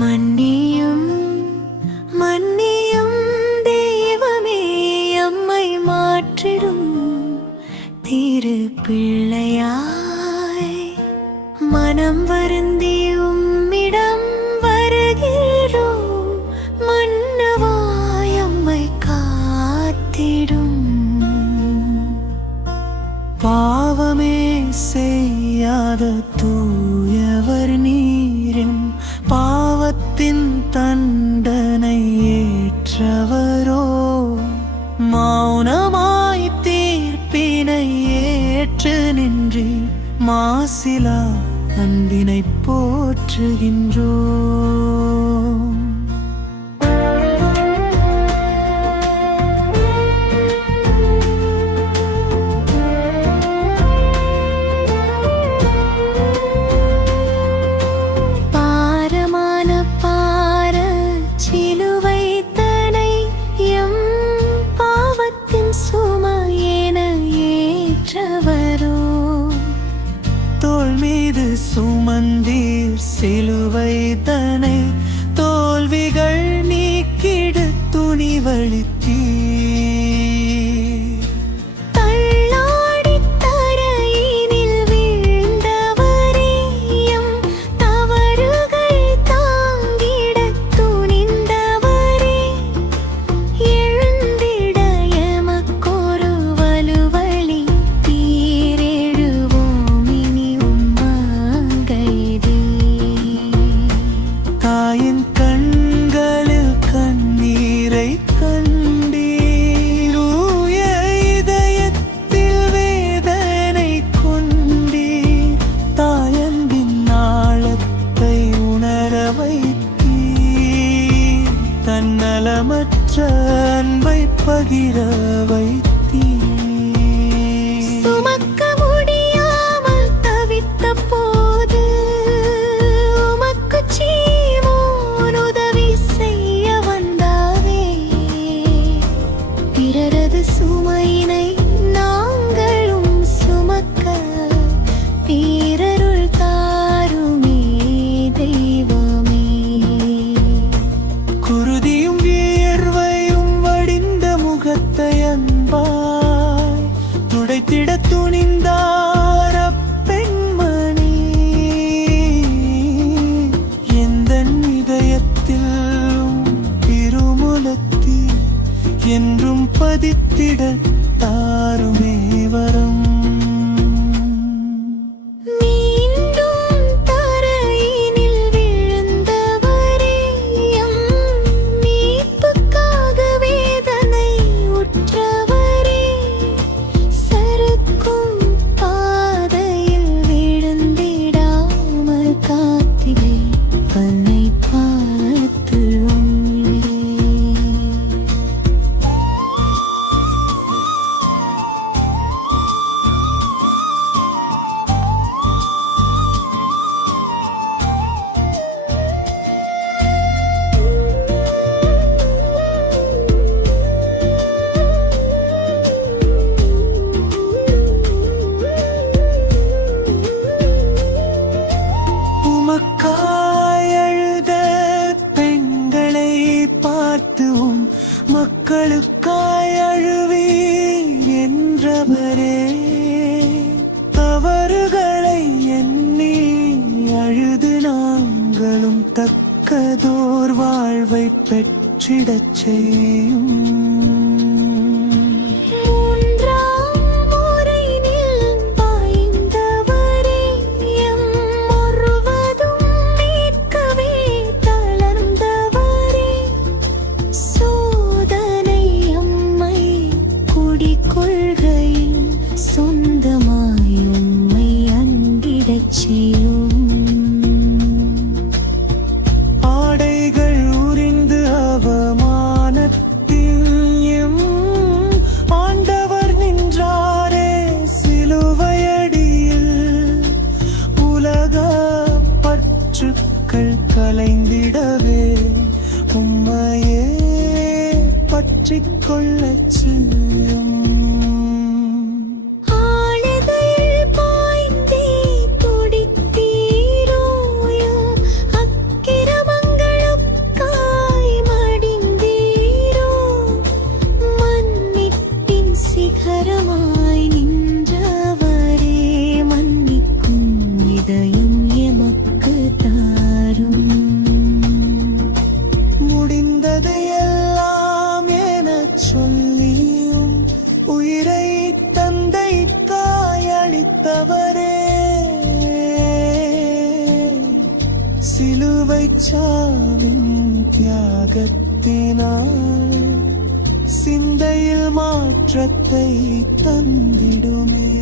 மன்னியும் மன்னியும் தெய்வமே, அம்மை மாற்றிடும் திரு பிள்ளையாய் மனம் வருந்தி உம்மிடம் வருகிறோம். மன்னவாய் அம்மை காத்திடும். பாவமே செய்யாத தூயவர் நீரின் பாவத்தின் தண்டனை ஏற்றவரோ, மௌனமாய் தீர்ப்பினை ஏற்று நின்றி மாசிலா அன்பினை போற்றுகின்றோம். சுமந்தீர் சிலுவை தனை, தோல்விகள் நீக்கிடு துணிவளித்தீர். தள்ளாடி தரையினில் வீழ்ந்தவரே, எம் தவறுகள் தாங்கிட துணிந்தவரே, எழுந்திட எமக்கொரு வலுவழி தீரெழுவோம் இனி தாயின் கண்களில் கண்ணீரை கண்டீர், இதயத்தில் வேதனை கொண்டீர். தாயன்பின் ஆழத்தை உணர வைத்தீர், தன்னலமற்ற அன்பை பகிர வைத்தீர். சுமக்க முடியாமல் தவித்த போது சுமையினை நாங்களும் சுமக்க பேரருள் தாருமே தெய்வமே. குருதியும் வியர்வையும் வடிந்த முகத்தை அன்பாய் துடைத்திட துணிந்தார பெண்மணி, எந்தன் இதயத்தில் திருமுலத்தில் என்றும் பதித்திட தாருமே வரம். மீண்டும் தரையினில் விழுந்தவரே, எம் மீட்புக்காக வேதனை உற்றவரே, சறுக்கும் பாதையில் விழுந்திடாமல் காத்திலே கண்ணை பார்த்து. அழுத பெண்களை பார்த்தும் மக்களுக்காய் அழுவீர் என்றவரே, தவறுகளை எண்ணி அழுது நாங்களும் தக்கதோர் வாழ்வை பெற்றிடச் செய்யும். ஆடைகள் உரிந்து அவமானத்தில் எம் ஆண்டவர் நின்றாரே சிலுவையடியில், உலக பற்றுக்கள் கலைந்திடவே உம்மையே பற்றிக் கொள்ளச் செய்யும். அக்கிரமங்கள் சொல்லியும் உயிரை தந்தை காயளித்தவரே, சிலுவை சாவின் தியாகத்தினால் சிந்தையில் மாற்றத்தை தந்திடுமே.